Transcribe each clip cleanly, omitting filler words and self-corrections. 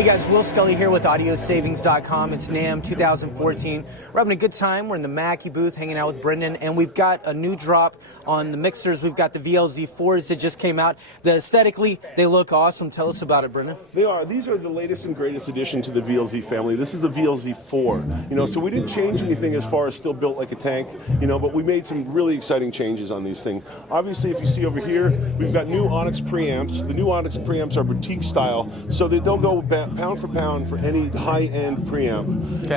Hey guys, Will Scully here with AudioSavings.com. It's NAMM 2014. We're having a good time. We're in the Mackie booth hanging out with Brendan, and we've got a new drop on the mixers. We've got the VLZ 4s that just came out. Aesthetically, they look awesome. Tell us about it, Brendan. They are. These are the latest and greatest addition to the VLZ family. This is the VLZ 4. So we didn't change anything as far as still built like a tank, but we made some really exciting changes on these things. Obviously, if you see over here, we've got new Onyx preamps. The new Onyx preamps are boutique style, so they'll go pound for pound for any high-end preamp. Okay.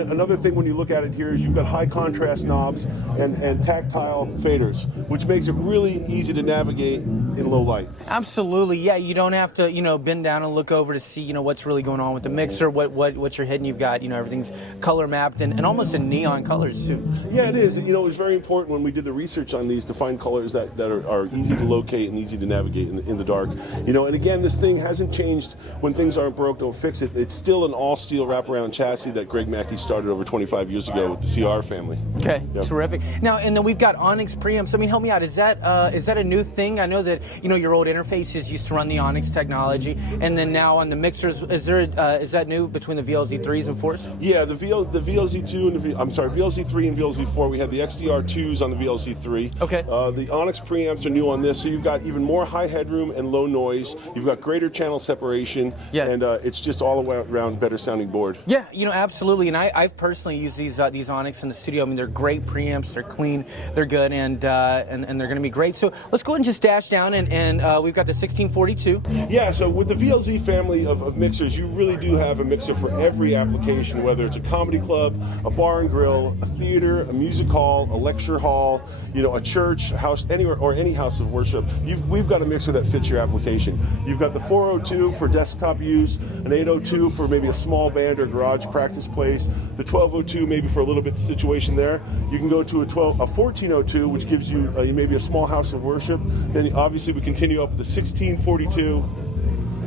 Another thing when you look at it here is you've got high contrast knobs and tactile faders, which makes it really easy to navigate in low light. Absolutely, yeah. You don't have to, bend down and look over to see, what's really going on with the mixer, what you're hitting. You've got, everything's color mapped and almost in neon colors too. Yeah, it is. It was very important when we did the research on these to find colors that are easy to locate and easy to navigate in the dark. And again, this thing hasn't changed. When things aren't broke, don't fix it. It's still an all-steel wraparound chassis that Greg Mackie started over 25 years ago with the CR family. Okay, yep. Terrific. Now, and then we've got Onyx preamps. I mean, help me out. Is that a new thing? I know that your old interfaces used to run the Onyx technology, and then now on the mixers, is that new between the VLZ 3s and 4s? Yeah, the VLZ 2 and VLZ 3 and VLZ 4. We have the XDR 2s on the VLZ 3. Okay. The Onyx preamps are new on this, so you've got even more high headroom and low noise. You've got greater channel separation. Yeah. And it's just all around better sounding board. Yeah, absolutely. And I've personally used these Onyx in the studio. I mean, they're great preamps. They're clean. They're good, and they're going to be great. So let's go ahead and just dash down, and we've got the 1642. Yeah. So with the VLZ family of mixers, you really do have a mixer for every application, whether it's a comedy club, a bar and grill, a theater, a music hall, a lecture hall, a church, a house, anywhere or any house of worship. We've got a mixer that fits your application. You've got the 402 for desktop use, an 802 for maybe a small band or garage practice place, the 1202 maybe for a little bit situation there. You can go to a 1402, which gives you maybe a small house of worship. Then obviously we continue up with the 1642,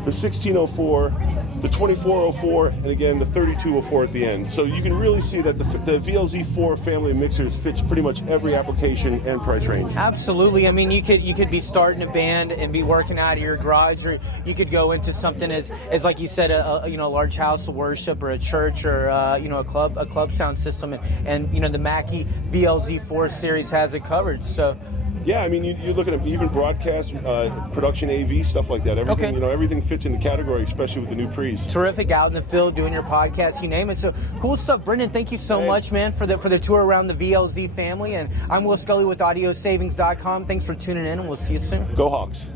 the 1604, the 2404, and again the 3204 at the end. So you can really see that the VLZ4 family of mixers fits pretty much every application and price range. Absolutely. I mean, you could be starting a band and be working out of your garage, or you could go into something as like you said, a large house of worship, or a church, or a club sound system, and the Mackie VLZ4 series has it covered. So. Yeah, I mean, you're looking at even broadcast, production AV, stuff like that. Everything, okay. Everything fits in the category, especially with the new pre's. Terrific, out in the field, doing your podcast, you name it. So cool stuff. Brendan, thank you so much, man, for the tour around the VLZ family. And I'm Will Scully with AudioSavings.com. Thanks for tuning in, and we'll see you soon. Go Hawks.